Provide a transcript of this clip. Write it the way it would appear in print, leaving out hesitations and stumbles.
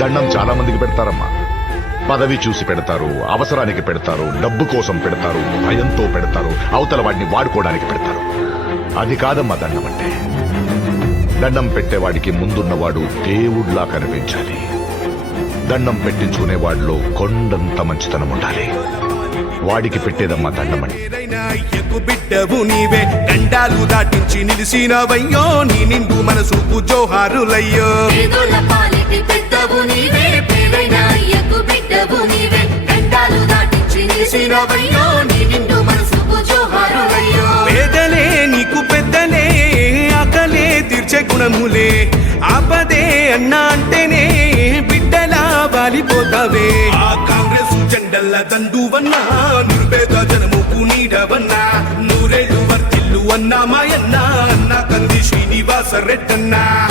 దండం చాలా మందికి పెడతారమ్మా. పదవి చూసి పెడతారు, అవసరానికి పెడతారు, డబ్బు కోసం పెడతారు, భయంతో పెడతారు, అవతల వాడిని వాడుకోవడానికి పెడతారు. అది కాదమ్మా దండం అంటే. దండం పెట్టేవాడికి ముందున్నవాడు దేవుళ్లా కనిపించాలి. దండం పెట్టించుకునేవాడిలో కొండంత మంచితనం ఉండాలి. వాడికి పెట్టేదమ్మా దండమని. బిడ్డవు నీవే, గండాలు దాటించి నిలిసినవయ్యో, నీ నిండు మనసుకు జోహారులయ్యో. పెద్దవు నీవే, బిడ్డవు నీవే, గండాలు దాటించి నిలిసినవయ్యో, నీ నిండు మనసుకు జోహారులయ్యో. పేదలే నీకు పెద్దలే, ఆకలే తీర్చే గుణములే, ఆపదే అన్నా అంటేనే బిడ్డలా వాలిపోతావే. ఆ కాంగ్రెస్ జెండల్ల దండువన్నా, నిర్భేద జనముకు నీడవన్నా, నూరేళ్లు వర్తిల్లు అన్నా మాయన్నా, అన్నా కంది శ్రీనివాస రెడ్డన్నా.